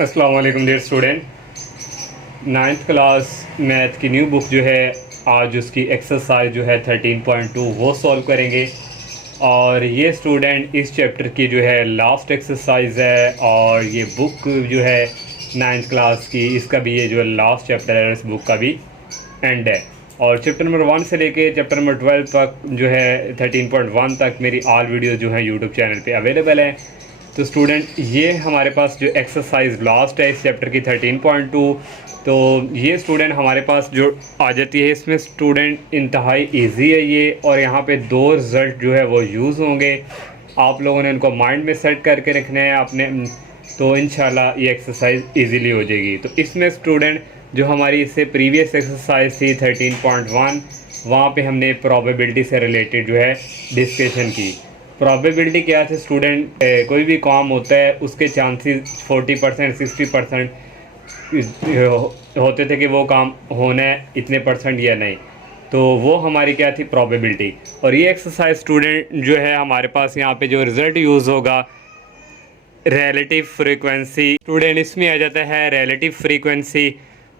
अस्सलाम वालेकुम dear student. Ninth class math की न्यू बुक जो है आज उसकी एक्सरसाइज जो है 13.2 वो सॉल्व करेंगे। और ये स्टूडेंट इस चैप्टर की जो है लास्ट एक्सरसाइज है और ये बुक जो है नाइन्थ क्लास की इसका भी ये जो लास्ट चैप्टर है इस बुक का भी एंड है। और चैप्टर नंबर 1 से लेके चैप्टर नंबर 12 तक जो है 13.1 तक मेरी ऑल वीडियो जो है यूट्यूब चैनल पे अवेलेबल है। तो स्टूडेंट ये हमारे पास जो एक्सरसाइज लास्ट है इस चैप्टर की 13.2, तो ये स्टूडेंट हमारे पास जो आ जाती है इसमें स्टूडेंट इंतहाई इजी है ये। और यहाँ पे दो रिज़ल्ट जो है वो यूज़ होंगे, आप लोगों ने उनको माइंड में सेट करके रखना है अपने, तो इंशाल्लाह ये एक्सरसाइज इजीली हो जाएगी। तो इसमें स्टूडेंट जो हमारी इससे प्रीवियस एक्सरसाइज थी 13.1, वहाँ पे हमने प्रोबेबिलिटी से रिलेटेड जो है डिस्कशन की। प्रोबेबिलिटी क्या है स्टूडेंट, कोई भी काम होता है उसके चांसेस 40% 60% होते थे कि वो काम होना है इतने परसेंट या नहीं, तो वो हमारी क्या थी प्रोबेबिलिटी। और ये एक्सरसाइज स्टूडेंट जो है हमारे पास यहाँ पे जो रिज़ल्ट यूज़ होगा रिलेटिव फ्रीक्वेंसी, स्टूडेंट इसमें आ जाता है रिलेटिव फ्रीक्वेंसी।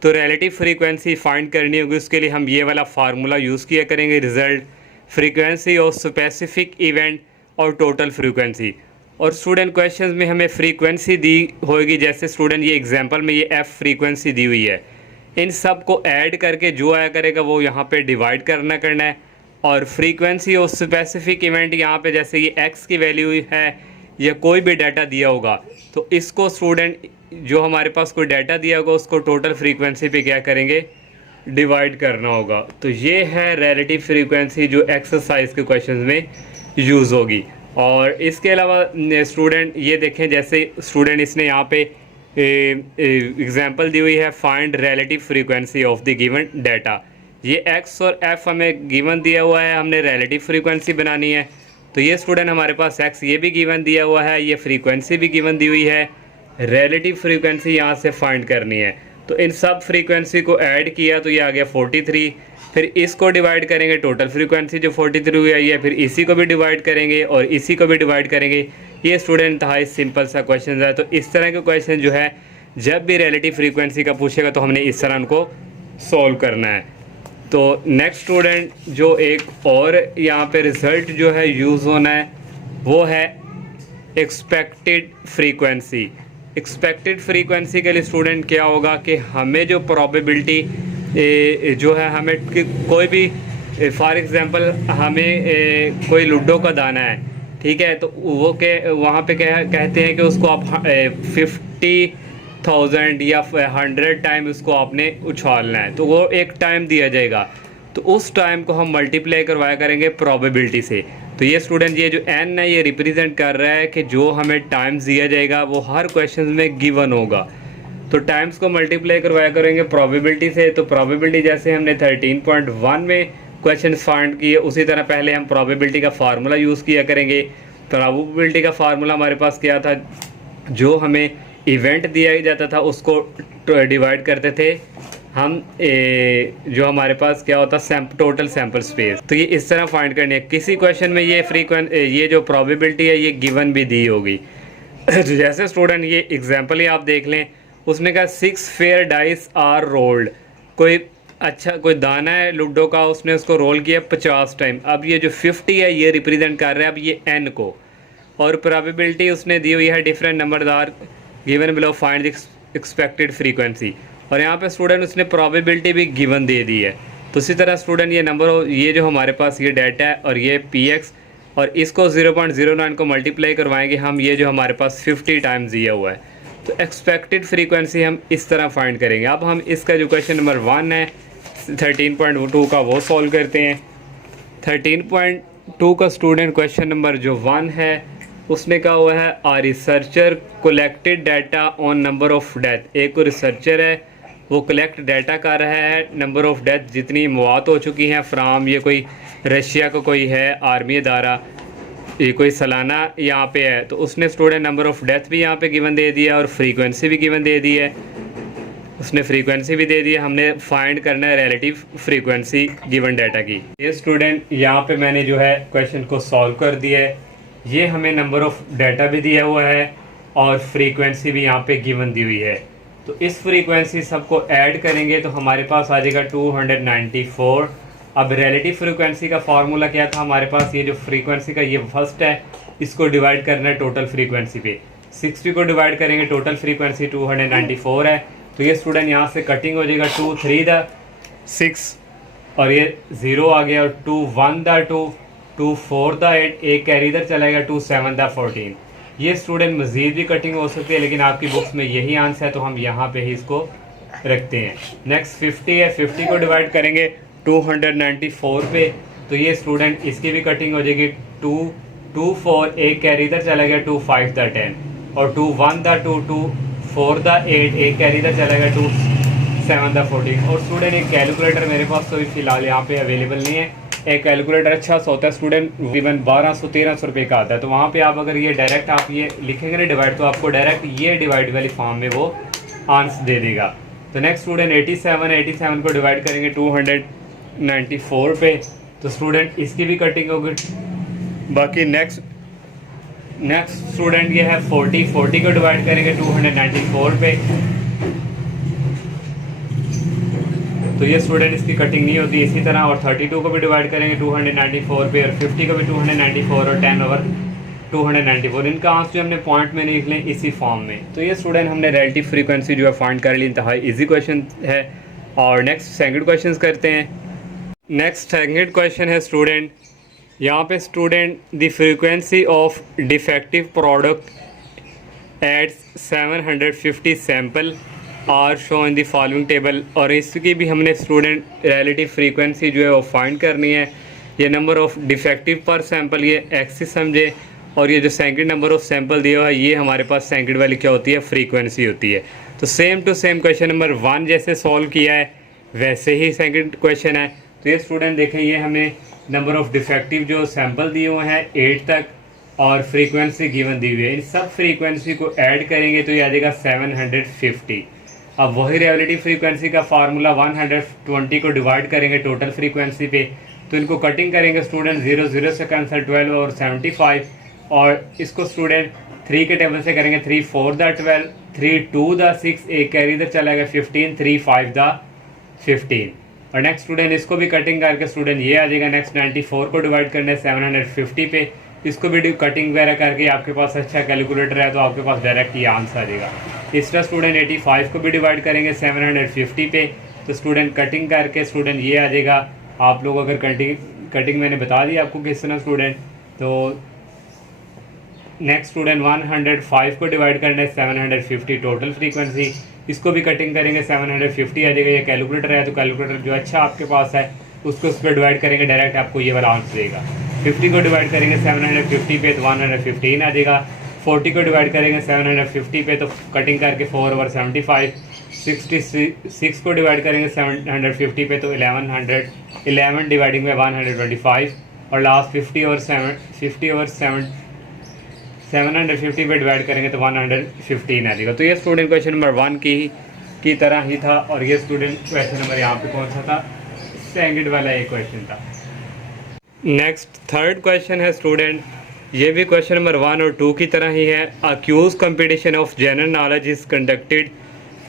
तो रिलेटिव फ्रीक्वेंसी फाइंड करनी होगी, उसके लिए हम ये वाला फार्मूला यूज़ किया करेंगे, result frequency of specific event और टोटल फ्रीक्वेंसी। और स्टूडेंट क्वेश्चंस में हमें फ्रीक्वेंसी दी होगी, जैसे स्टूडेंट ये एग्जांपल में ये एफ़ फ्रीक्वेंसी दी हुई है, इन सब को ऐड करके जो आया करेगा वो यहाँ पे डिवाइड करना है। और फ्रीक्वेंसी ऑफ स्पेसिफिक इवेंट यहाँ पे जैसे ये एक्स की वैल्यू है या कोई भी डाटा दिया होगा, तो इसको स्टूडेंट जो हमारे पास कोई डाटा दिया होगा उसको टोटल फ्रीक्वेंसी पे क्या करेंगे, डिवाइड करना होगा। तो ये है रिलेटिव फ्रीक्वेंसी जो एक्सरसाइज के क्वेश्चन में यूज़ होगी। और इसके अलावा स्टूडेंट ये देखें, जैसे स्टूडेंट इसने यहाँ पे एग्जांपल दी हुई है, find relative frequency of the given data. ये एक्स और एफ हमें गिवन दिया हुआ है, हमने रिलेटिव फ्रीक्वेंसी बनानी है। तो ये स्टूडेंट हमारे पास एक्स ये भी गिवन दिया हुआ है, ये फ्रीक्वेंसी भी गिवन दी हुई है, रिलेटिव फ्रीक्वेंसी यहाँ से फाइंड करनी है। तो इन सब फ्रीक्वेंसी को ऐड किया तो ये आ गया 43, फिर इसको डिवाइड करेंगे टोटल फ्रीक्वेंसी जो 43 आई है, फिर इसी को भी डिवाइड करेंगे और इसी को भी डिवाइड करेंगे। ये स्टूडेंट इंतहाई सिंपल सा क्वेश्चन है। तो इस तरह के क्वेश्चन जो है जब भी रिलेटिव फ्रीक्वेंसी का पूछेगा तो हमने इस तरह उनको सॉल्व करना है। तो नेक्स्ट स्टूडेंट जो एक और यहाँ पे रिज़ल्ट जो है यूज़ होना है वो है एक्सपेक्टेड फ्रीक्वेंसी। एक्सपेक्टेड फ्रीक्वेंसी के लिए स्टूडेंट क्या होगा कि हमें जो प्रोबेबिलिटी जो है, हमें कोई भी फॉर एग्ज़ाम्पल हमें कोई लूडो का दाना है, ठीक है, तो वो के वहाँ पे कहते हैं कि उसको आप 50,000 या 100 टाइम उसको आपने उछालना है, तो वो एक टाइम दिया जाएगा, तो उस टाइम को हम मल्टीप्लाई करवाया करेंगे प्रोबेबिलिटी से। तो ये स्टूडेंट ये जो एन है ये रिप्रेजेंट कर रहा है कि जो हमें टाइम्स दिया जाएगा वो हर क्वेश्चन में गिवन होगा, तो टाइम्स को मल्टीप्लाई करवाया करेंगे प्रोबेबिलिटी से। तो प्रोबेबिलिटी जैसे हमने 13.1 में क्वेश्चन फाइंड किए उसी तरह पहले हम प्रोबेबिलिटी का फार्मूला यूज़ किया करेंगे। प्रोबेबिलिटी का फार्मूला हमारे पास क्या था, जो हमें इवेंट दिया जाता था उसको डिवाइड करते थे हम, जो हमारे पास क्या होता टोटल सैम्पल स्पेस। तो ये इस तरह फाइंड करनी है। किसी क्वेश्चन में ये जो प्रोबेबिलिटी है ये गिवन भी दी होगी। तो जैसे स्टूडेंट ये एग्जाम्पल ही आप देख लें, उसने कहा 6 फेयर डाइस आर रोल्ड। कोई दाना है लूडो का, उसने उसको रोल किया 50 टाइम। अब ये जो 50 है ये रिप्रेजेंट कर रहा है अब ये एन को, और प्रोबेबिलिटी उसने दी हुई है डिफरेंट नंबरदार given below find expected frequency. और यहाँ पे स्टूडेंट उसने प्रोबेबिलिटी भी गिवन दे दी है। तो इसी तरह स्टूडेंट ये नंबर, ये जो हमारे पास ये डाटा है और ये px, और इसको 0.09 को मल्टीप्लाई करवाएंगे हम, ये जो हमारे पास 50 टाइम्स दिया हुआ है, तो एक्सपेक्टेड फ्रीक्वेंसी हम इस तरह फाइंड करेंगे। अब हम इसका जो क्वेश्चन नंबर 1 है 13.2 का वो सॉल्व करते हैं। 13.2 का स्टूडेंट क्वेश्चन नंबर जो 1 है उसने कहा हुआ है a researcher collected data on number of death. एक रिसर्चर है वो कलेक्ट डाटा कर रहा है नंबर ऑफ डेथ, जितनी मौत हो चुकी हैं फ्राम, ये कोई रशिया का कोई है आर्मी अदारा, ये कोई सालाना यहाँ पे है, तो उसने स्टूडेंट नंबर ऑफ डेथ भी यहाँ पे गिवन दे दिया और फ्रीक्वेंसी भी गिवन दे दी है, उसने फ्रीक्वेंसी भी दे दी है। हमने फाइंड करना है रिलेटिव फ्रीक्वेंसी गिवन डाटा की। ये स्टूडेंट यहाँ पे मैंने जो है क्वेश्चन को सॉल्व कर दिया है। ये हमें नंबर ऑफ डाटा भी दिया हुआ है और फ्रीक्वेंसी भी यहाँ पे गिवन दी हुई है। तो इस फ्रीक्वेंसी सबको ऐड करेंगे तो हमारे पास आ जाएगा 294। अब रिलेटिव फ्रीक्वेंसी का फार्मूला क्या था हमारे पास, ये जो फ्रीक्वेंसी का ये फर्स्ट है, इसको डिवाइड करना है टोटल फ्रीक्वेंसी पे। 60 को डिवाइड करेंगे, टोटल फ्रीक्वेंसी 294 है, तो ये स्टूडेंट यहाँ से कटिंग हो जाएगा 2 3 द 6 और ये 0 आ गया, और 2 1 द 2 2 4 द 8, एक कैरी इधर चलाएगा, 2 7 द 14। ये स्टूडेंट मज़ीद भी कटिंग हो सकती है, लेकिन आपकी बुक्स में यही आंसर है तो हम यहाँ पे ही इसको रखते हैं। नेक्स्ट 50 है, 50 को डिवाइड करेंगे 294 पे, तो ये स्टूडेंट इसकी भी कटिंग हो जाएगी, 2 2 4, एक कैरी इधर चला गया, 2 5 द 10, और 2 1 द 2 2 4 द 8, एक कैरी इधर चला गया, 2 7 द 14। और स्टूडेंट एक कैलकुलेटर मेरे पास तो फिलहाल यहाँ पे अवेलेबल नहीं है। एक कैलकुलेटर अच्छा सा होता है स्टूडेंट, तकरीबन 1200-1300 रुपये का आता है, तो वहाँ पे आप अगर ये डायरेक्ट आप ये लिखेंगे ना डिवाइड, तो आपको डायरेक्ट ये डिवाइड वाली फॉर्म में वो आंसर दे देगा। तो नेक्स्ट स्टूडेंट 87 को डिवाइड करेंगे 294 पे, तो स्टूडेंट इसकी भी कटिंग होगी। बाकी नेक्स्ट स्टूडेंट ये है 40 को डिवाइड करेंगे 294 पे, तो ये स्टूडेंट इसकी कटिंग नहीं होती। इसी तरह और 32 को भी डिवाइड करेंगे 294 पे, और 50 को भी 294 और 10 ओवर 294। इनका आंसर जो हमने पॉइंट में लिख लें इसी फॉर्म में। तो ये स्टूडेंट हमने रिलेटिव फ्रीक्वेंसी जो है फाइंड कर ली, इंतहाई इजी क्वेश्चन है। और नेक्स्ट सेकंड क्वेश्चन करते हैं। नेक्स्ट सेकंड क्वेश्चन है स्टूडेंट, यहाँ पे student the frequency of defective product at 750 sample are show in the following table, और इसकी भी हमने स्टूडेंट रिलेटिव फ्रीक्वेंसी जो है वो फाइंड करनी है। ये नंबर ऑफ डिफेक्टिव पर सैंपल ये एक्सिस समझे, और ये जो सेकंड नंबर ऑफ सैंपल दिया हुआ है ये हमारे पास सेकंड वाली क्या होती है, फ्रीक्वेंसी होती है। तो same to same question number 1 जैसे सॉल्व किया है वैसे ही सेकंड क्वेश्चन है। तो ये स्टूडेंट देखें, ये हमें नंबर ऑफ डिफेक्टिव जो सैंपल दिए हुए हैं 8 तक, और फ्रीक्वेंसी गिवन दी हुई है। इन सब फ्रीक्वेंसी को ऐड करेंगे तो ये आ जाएगा 750। अब वही रिलेटिव फ्रीक्वेंसी का फार्मूला 120 को डिवाइड करेंगे टोटल फ्रीक्वेंसी पे, तो इनको कटिंग करेंगे स्टूडेंट 0 0 से कैंसिल 12 और 75, और इसको स्टूडेंट 3 के टेबल से करेंगे 3 4 द 12, 3 2 द 6, एक कैरी इधर चला गया 15, 3 5 द 15। और नेक्स्ट स्टूडेंट इसको भी कटिंग करके स्टूडेंट ये आ जाएगा। नेक्स्ट 94 को डिवाइड करना है 750 पे, इसको भी कटिंग वगैरह करके आपके पास अच्छा कैलकुलेटर है तो आपके पास डायरेक्ट ये आंसर आ जाएगा। इस तरह स्टूडेंट 85 को भी डिवाइड करेंगे 750 पे, तो स्टूडेंट कटिंग करके स्टूडेंट ये आ जाएगा। आप लोग अगर कटिंग मैंने बता दी आपको किस तरह स्टूडेंट। तो नेक्स्ट स्टूडेंट 105 को डिवाइड करना है 750 टोटल फ्रीक्वेंसी, इसको भी कटिंग करेंगे 750 आ जाएगा। ये कैलकुलेटर है तो कैलकुलेटर जो अच्छा आपके पास है उसको उस पर डिवाइड करेंगे, डायरेक्ट आपको ये वाला आंसर देगा। 50 को डिवाइड करेंगे 750 पे तो 115 आ जाएगा। 40 को डिवाइड करेंगे 750 पे तो कटिंग करके 4 ओवर 75। 66 को डिवाइड करेंगे 750 पे तो 11 डिवाइडिंग में 125, और लास्ट 50 ओवर 750 पे डिवाइड करेंगे तो 115 आ जाएगा। तो ये स्टूडेंट क्वेश्चन नंबर 1 की तरह ही था, और ये स्टूडेंट क्वेश्चन नंबर यहाँ पे कौन सा था, सेकंड वाला एक क्वेश्चन था। नेक्स्ट थर्ड क्वेश्चन है स्टूडेंट, ये भी क्वेश्चन नंबर 1 और 2 की तरह ही है। A quiz competition of general knowledge is conducted,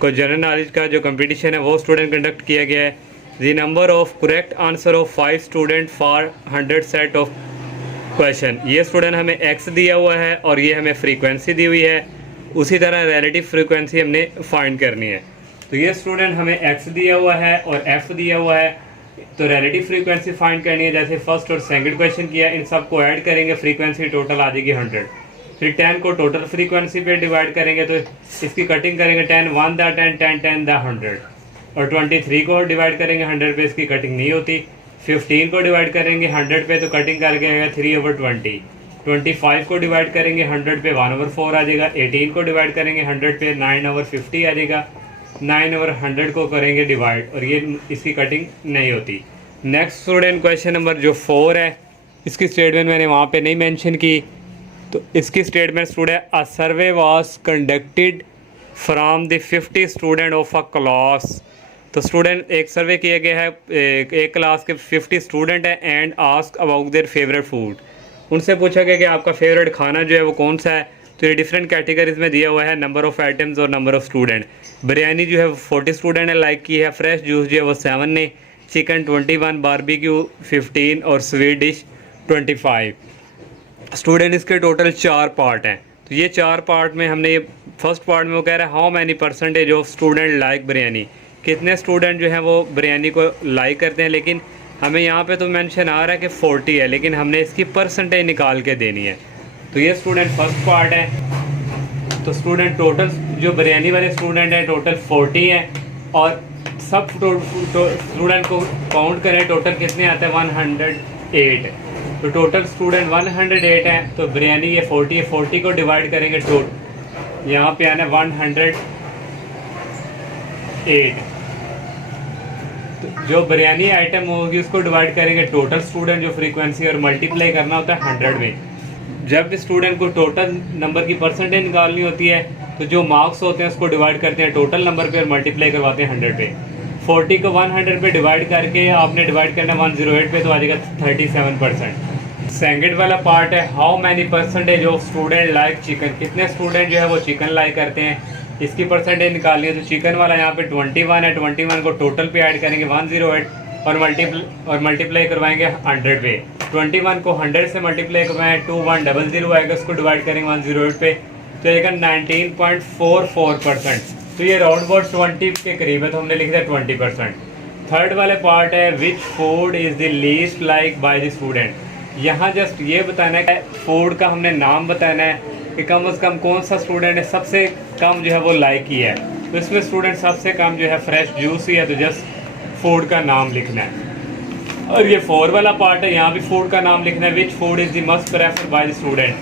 को जनरल नॉलेज का जो कंपटीशन है वो स्टूडेंट कंडक्ट किया गया है। The number of correct answer of 5 student for 100 set of question. ये स्टूडेंट हमें एक्स दिया हुआ है और ये हमें फ्रीक्वेंसी दी हुई है, उसी तरह रिलेटिव फ्रीक्वेंसी हमने फाइंड करनी है। तो ये स्टूडेंट हमें एक्स दिया हुआ है और एफ दिया हुआ है, तो रिलेटिव फ्रीक्वेंसी फाइंड करनी है। जैसे फर्स्ट और सेकंड क्वेश्चन किया, इन सबको ऐड करेंगे, फ्रीक्वेंसी टोटल आ जाएगी 100। फिर 10 को टोटल फ्रीक्वेंसी पे डिवाइड करेंगे तो इसकी कटिंग करेंगे 10 1 द 10 10 10 द 100, और 23 को डिवाइड करेंगे 100 पे, इसकी कटिंग नहीं होती। 15 को डिवाइड करेंगे 100 पे तो कटिंग करके आएगा 3 ओवर 20। 25 को डिवाइड करेंगे 100 पे 1 ओवर 4 आ जाएगा। 18 को डिवाइड करेंगे 100 पे 9 ओवर 50 आ जाएगा। 9 ओवर 100 को करेंगे डिवाइड, और ये इसकी कटिंग नहीं होती। नेक्स्ट स्टूडेंट क्वेश्चन नंबर जो 4 है, इसकी स्टेटमेंट मैंने वहाँ पे नहीं मेंशन की, तो इसकी statement student a survey was conducted from the 50 student of a class. तो स्टूडेंट एक सर्वे किया गया है, एक क्लास के 50 स्टूडेंट हैं, and ask about their favourite food. उनसे पूछा गया कि आपका फेवरेट खाना जो है वो कौन सा है, तो ये डिफरेंट कैटेगरीज में दिया हुआ है, नंबर ऑफ़ आइटम्स और नंबर ऑफ़ स्टूडेंट। बिरयानी जो है 40 स्टूडेंट ने लाइक की है, फ्रेश जूस जो है वो 7 ने, चिकन 21, बारबेक्यू 15 और स्वीट डिश 25। स्टूडेंट इसके टोटल 4 पार्ट हैं। तो ये 4 पार्ट में हमने ये फर्स्ट पार्ट में वो कह रहा है how many percentage of student like biryani, कितने स्टूडेंट जो हैं वो बिरयानी को लाइक करते हैं। लेकिन हमें यहाँ पे तो मेंशन आ रहा है कि 40 है, लेकिन हमने इसकी परसेंटेज निकाल के देनी है। तो ये स्टूडेंट फर्स्ट पार्ट है। तो स्टूडेंट टोटल जो बिरयानी वाले स्टूडेंट हैं टोटल 40 हैं, और सब स्टूडेंट को काउंट करें टोटल कितने आते हैं 108। तो टोटल स्टूडेंट 108 हैं। तो बिरयानी ये 40 है, 40 को डिवाइड करेंगे यहाँ पे आना 108। तो जो बिरयानी आइटम होगी उसको डिवाइड करेंगे टोटल स्टूडेंट जो फ्रीक्वेंसी, और मल्टीप्लाई करना होता है 100 में। जब स्टूडेंट को टोटल नंबर की परसेंटेज निकालनी होती है तो जो मार्क्स होते हैं उसको डिवाइड करते हैं टोटल नंबर पे और मल्टीप्लाई करवाते हैं 100 पे। 40 को 100 पे डिवाइड करके आपने डिवाइड करना 108 पे, तो आ जाएगा 37%। सेकंड वाला पार्ट है how many percentage of student like chicken, कितने स्टूडेंट जो है वो चिकन लाइक करते हैं, इसकी परसेंटेज निकालनी है। तो चिकन वाला यहाँ पे 21 है, 21 को टोटल पे ऐड करेंगे 108 और मल्टीप्लाई करवाएंगे 100 पे। 21 को 100 से मल्टीप्लाई करवाएं 2100 आएगा, उसको डिवाइड करेंगे 108 पे, तो आएगा 19.44%। तो ये राउंड अबाउट 20 के करीब है, तो हमने लिख दिया 20%। थर्ड वाले पार्ट है which food is the least like by the student. यहाँ जस्ट ये बताना है फूड का हमने नाम बताना है कि कम से कम कौन सा स्टूडेंट है सबसे कम जो है वो लाइक किया है। तो इसमें स्टूडेंट सबसे कम जो है फ्रेश जूस ही है, तो जस्ट फूड का नाम लिखना है। और ये 4 वाला पार्ट है, यहाँ भी फूड का नाम लिखना है। Which food is the must prefer by the student,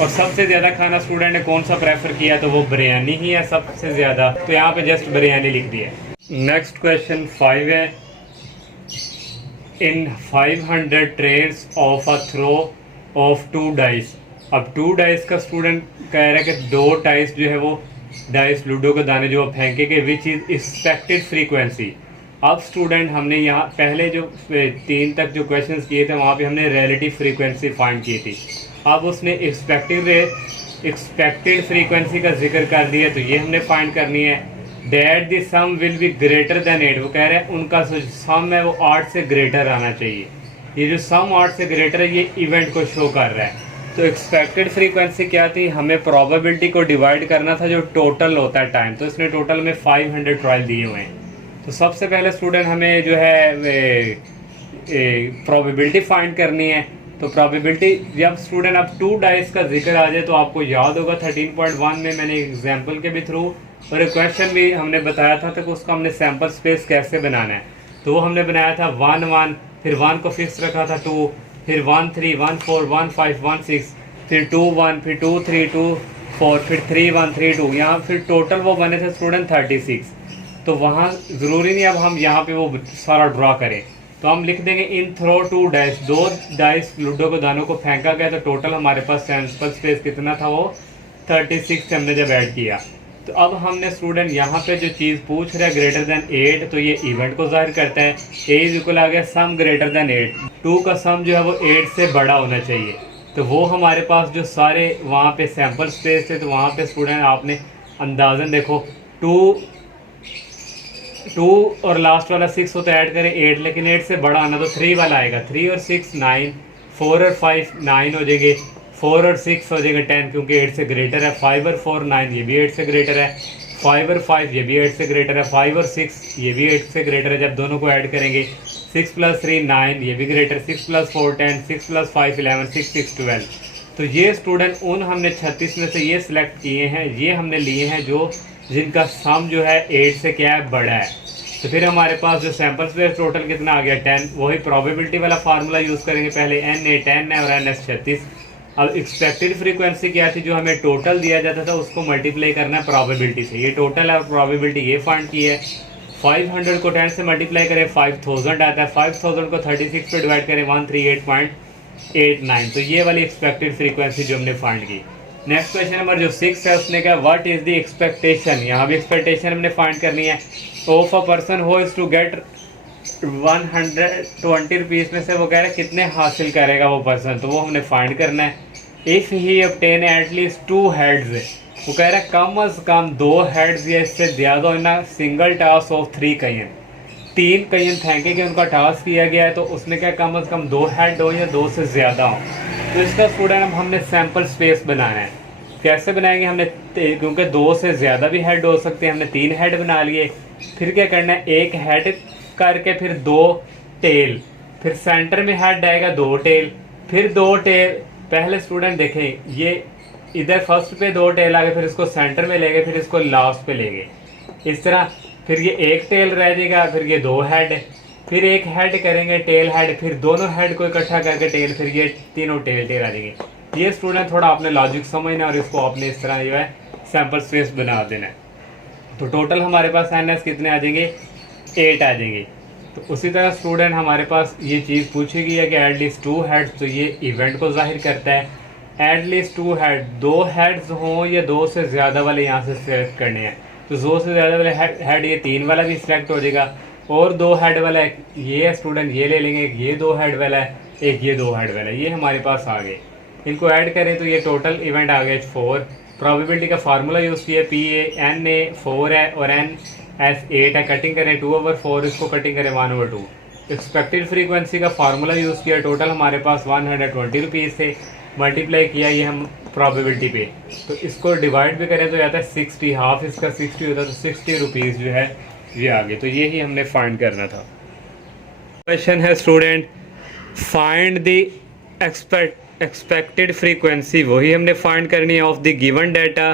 और सबसे ज़्यादा खाना स्टूडेंट ने कौन सा प्रेफर किया, तो वो बिरयानी ही है सबसे ज़्यादा, तो यहाँ पे जस्ट बिरयानी लिख दिया। नेक्स्ट क्वेश्चन 5 है in 500 trades of a throw of 2 dice. अब 2 डाइस का स्टूडेंट कह रहा है कि 2 डाइस जो है वो डाइस लूडो के दाने जो फेंके के विच इज़ एक्सपेक्टेड फ्रीक्वेंसी। अब स्टूडेंट हमने यहाँ पहले जो 3 तक जो क्वेश्चंस किए थे वहाँ पे हमने रिलेटिव फ्रीक्वेंसी फाइंड की थी। अब उसने एक्सपेक्टेड फ्रीक्वेंसी का जिक्र कर दिया, तो ये हमने फाइंड करनी है। That the sum will be greater than 8, वो कह रहे हैं उनका सम है वो 8 से ग्रेटर आना चाहिए। ये जो सम 8 से ग्रेटर है ये इवेंट को शो कर रहा है। तो एक्सपेक्टेड फ्रीक्वेंसी क्या थी, हमें प्रोबेबिलिटी को डिवाइड करना था जो टोटल होता है टाइम, तो इसने टोटल में 500 ट्रायल दिए हुए हैं। तो सबसे पहले स्टूडेंट हमें जो है प्रोबेबिलिटी फाइंड करनी है। तो प्रोबेबिलिटी जब स्टूडेंट अब 2 डाइस का जिक्र आ जाए तो आपको याद होगा 13.1 में मैंने एग्जाम्पल के भी थ्रू और एक क्वेश्चन भी हमने बताया था तो उसका हमने सैम्पल स्पेस कैसे बनाना है। तो वो हमने बनाया था 1 1, फिर 1 को फिक्स रखा था 2, फिर 1 3 1 4 1 5 1 6, फिर 2 1, फिर 2 3 2 4, फिर 3 1 3 2, यहाँ फिर टोटल वो बने थे स्टूडेंट 36। तो वहाँ ज़रूरी नहीं अब हम यहाँ पे वो सारा ड्रा करें, तो हम लिख देंगे इन थ्रो 2 डाइस, 2 डाइस लूडो के दानों को फेंका गया, तो टोटल हमारे पास सैम्पल स्पेस कितना था वो 36 हमने जब ऐड किया। तो अब हमने स्टूडेंट यहाँ पे जो चीज़ पूछ रहा है ग्रेटर देन 8, तो ये इवेंट को जाहिर करता है। ए इज इक्वल आ गया सम ग्रेटर देन 8, 2 का सम जो है वो 8 से बड़ा होना चाहिए। तो वो हमारे पास जो सारे वहाँ पे सैम्पल स्पेस थे, तो वहाँ पे स्टूडेंट आपने अंदाजन देखो 2 और लास्ट वाला 6 हो तो ऐड करें 8, लेकिन 8 से बड़ा आना तो 3 वाला आएगा। 3 और 6 9, 4 और 5 9 हो जाएंगे, 4 और 6 हो जाएगा 10 क्योंकि 8 से ग्रेटर है। 5 और 4 9, ये भी 8 से ग्रेटर है। 5 और 5 ये भी 8 से ग्रेटर है। 5 और 6 ये भी 8 से ग्रेटर है। जब दोनों को ऐड करेंगे 6 + 3 9, ये भी ग्रेटर, 6 + 4 10, 6 + 5 11, 6 6 12। तो ये स्टूडेंट उन हमने 36 में से ये सिलेक्ट किए हैं, ये हमने लिए हैं जो जिनका सम जो है 8 से क्या है बड़ा है। तो फिर हमारे पास जो सैम्पल स्पेस टोटल कितना आ गया 10, वही प्रोबेबिलिटी वाला फार्मूला यूज़ करेंगे। पहले एन ए 10 है और एन एस 36। अब एक्सपेक्टेड फ्रीक्वेंसी क्या थी, जो हमें टोटल दिया जाता था उसको मल्टीप्लाई करना है प्रोबेबिलिटी से। ये टोटल है और प्रोबेबिलिटी ये फाइंड की है। 500 को 10 से मल्टीप्लाई करें 5000 आता है। 5000 को 36 पे डिवाइड करें 138.89। तो ये वाली एक्सपेक्टेड फ्रीक्वेंसी जो हमने फाइंड की। नेक्स्ट क्वेश्चन नंबर जो 6 है उसने कहा व्हाट इज़ द एक्सपेक्टेशन, यहाँ भी एक्सपेक्टेशन हमने फाइंड करनी है। Of a person who is to get 120 rupees में से वो कह रहे हैं कितने हासिल करेगा वो पर्सन, तो वो हमने फाइंड करना है। If he obtain at least 2 heads, वो कह रहा है कम अज़ कम 2 हेड्स या इससे ज़्यादा होना सिंगल टास्क ऑफ 3 कयन, 3 कयन फेंके कि उनका टास्क किया गया है, तो उसने क्या कम अज़ कम 2 हेड हो या 2 से ज़्यादा हो। तो इसका स्टूडेंट अब हमने सैम्पल स्पेस बनाना है। कैसे बनाएंगे हमने, क्योंकि 2 से ज़्यादा भी हेड हो सकते हैं, हमने 3 हेड बना लिए। फिर क्या करना है, एक हेड करके फिर 2 टेल, फिर सेंटर में हेड आएगा 2 टेल, फिर 2 टेल। पहले स्टूडेंट देखें, ये इधर फर्स्ट पे 2 टेल आ गए, फिर इसको सेंटर में ले गए, फिर इसको लास्ट पे ले गए, इस तरह। फिर ये एक टेल रह जाएगा, फिर ये 2 हेड, फिर एक हेड करेंगे टेल हेड, फिर दोनों हेड को इकट्ठा करके टेल, फिर ये तीनों टेल टेल आ जाएंगे। ये स्टूडेंट थोड़ा आपने लॉजिक समझना और इसको आपने इस तरह जो है सैम्पल स्पेस बना देना है। तो टोटल हमारे पास एनएस कितने आ जाएंगे, 8 आ जाएंगे। तो उसी तरह स्टूडेंट हमारे पास ये चीज़ पूछी गई है कि एटलीस्ट 2 हेड्स, तो ये इवेंट को जाहिर करता है। एटलीस्ट 2 हेड, 2 हेड्स हों या 2 से ज़्यादा वाले यहाँ से सेलेक्ट करने हैं। तो 2 से ज़्यादा वाले हेड ये 3 वाला भी सिलेक्ट हो जाएगा, और 2 हेड वाला ये स्टूडेंट ये ले लेंगे, एक ये 2 हेड वाला है, एक ये 2 हेड वाला है, ये हमारे पास आ गए। इनको ऐड करें तो ये टोटल इवेंट आ गए 4। प्रोबेबिलिटी का फार्मूला यूज़ किया, PA NA 4 है और NS 8 है। कटिंग करें 2/4, इसको कटिंग करें 1/2। एक्सपेक्टेड फ्रीक्वेंसी का फार्मूला यूज़ किया, टोटल हमारे पास 120 रुपीज़ थे, मल्टीप्लाई किया ये हम प्रोबेबिलिटी पे, तो इसको डिवाइड भी करें तो आता है 60, हाफ इसका 60 होता है, तो 60 रुपीज़ जो है ये आ गए। तो यही हमने फाइंड करना था। क्वेश्चन है student, find the expected frequency, वही हमने फाइंड करनी है of the given data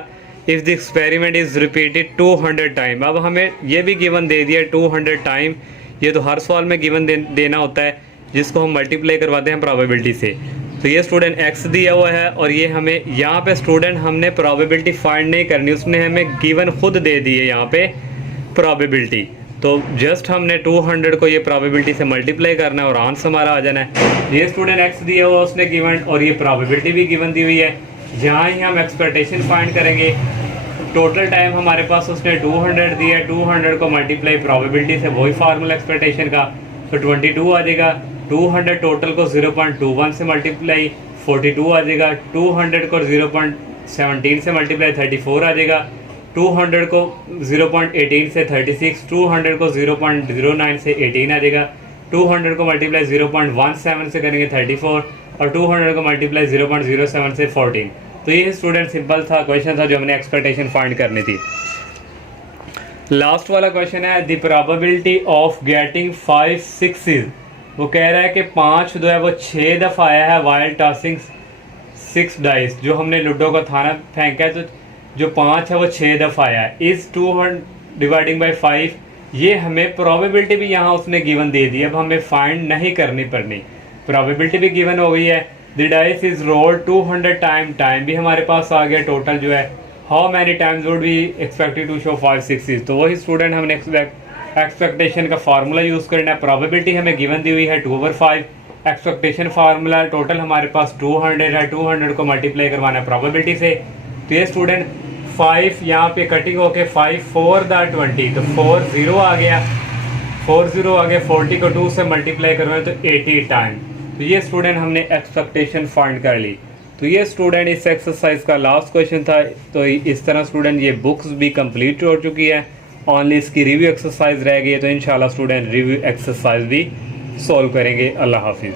if the experiment is repeated 200 time. अब हमें ये भी गिवन दे दिया 200 टाइम, ये तो हर सवाल में गिवन देना होता है, जिसको हम मल्टीप्लाई करवाते हैं प्रोबेबिलिटी से। तो ये स्टूडेंट x दिया हुआ है, और ये हमें यहाँ पे स्टूडेंट हमने प्रोबेबिलिटी फाइंड नहीं करनी, उसने हमें गिवन खुद दे दी है यहाँ पे प्रोबेबिलिटी। तो जस्ट हमने 200 को ये प्रोबेबिलिटी से मल्टीप्लाई करना है और आंसर हमारा आ जाना है। ये स्टूडेंट x दिया हुआ उसने गिवन, और ये प्रोबेबिलिटी भी गिवन दी हुई है। जहाँ ही हम एक्सपेक्टेशन फाइंड करेंगे, टोटल टाइम हमारे पास उसने 200 दिया है, 200 को मल्टीप्लाई प्रोबेबिलिटी से, वही फार्मूला एक्सपेक्टेशन का, तो 22 आ जाएगा। 200 टोटल को 0.21 से मल्टीप्लाई 42 आ जाएगा। 200 को 0.17 से मल्टीप्लाई 34 आ जाएगा। 200 को 0.18 से 36, 200 को 0.09 से 18 आ जाएगा। 200 को मल्टीप्लाई 0.17 से करेंगे 34, और 200 को मल्टीप्लाई 0.07 से 14। तो ये स्टूडेंट सिंपल था क्वेश्चन था जो हमने एक्सपेक्टेशन फाइंड करनी थी। लास्ट वाला क्वेश्चन है, the probability of getting 5 6s। वो कह रहा है कि 5 जो है वो 6 दफ़ा आया है वाइल टॉसिंग 6 डाइस। जो हमने लूडो का थाना फेंका है, तो जो 5 है वो 6 दफ़ा आया है। इज़ 200 डिवाइडिंग बाई 5, ये हमें प्रोबेबिलिटी भी यहाँ उसने गिवन दे दी, अब हमें फाइंड नहीं करनी पड़नी, प्रोबेबिलिटी भी गिवन हो गई है। The dice is rolled 200 time भी हमारे पास आ गया। टोटल जो है how many times would be expected to show 5 6s। तो वही स्टूडेंट हमने एक्सपेक्टेशन का फार्मूला यूज़ करना है। प्रोबेबिलिटी हमें गिवन दी हुई है 2/5, एक्सपेक्टेशन फार्मूला टोटल हमारे पास 200 है, 200 को मल्टीप्लाई करवाना है प्रोबेबिलिटी से। तो ये स्टूडेंट 5 यहाँ पे कटिंग होके 5 4 द 20, तो 4 0 आ गया, 4 0 आ गया। 40 को 2 से मल्टीप्लाई करवाएं तो 80 टाइम। तो ये स्टूडेंट हमने एक्सपेक्टेशन फाइंड कर ली। तो ये स्टूडेंट इस एक्सरसाइज का लास्ट क्वेश्चन था। तो इस तरह स्टूडेंट ये बुक्स भी कंप्लीट हो चुकी है, ओनली इसकी रिव्यू एक्सरसाइज रह गई है। तो इंशाल्लाह स्टूडेंट रिव्यू एक्सरसाइज भी सॉल्व करेंगे। अल्लाह हाफिज़।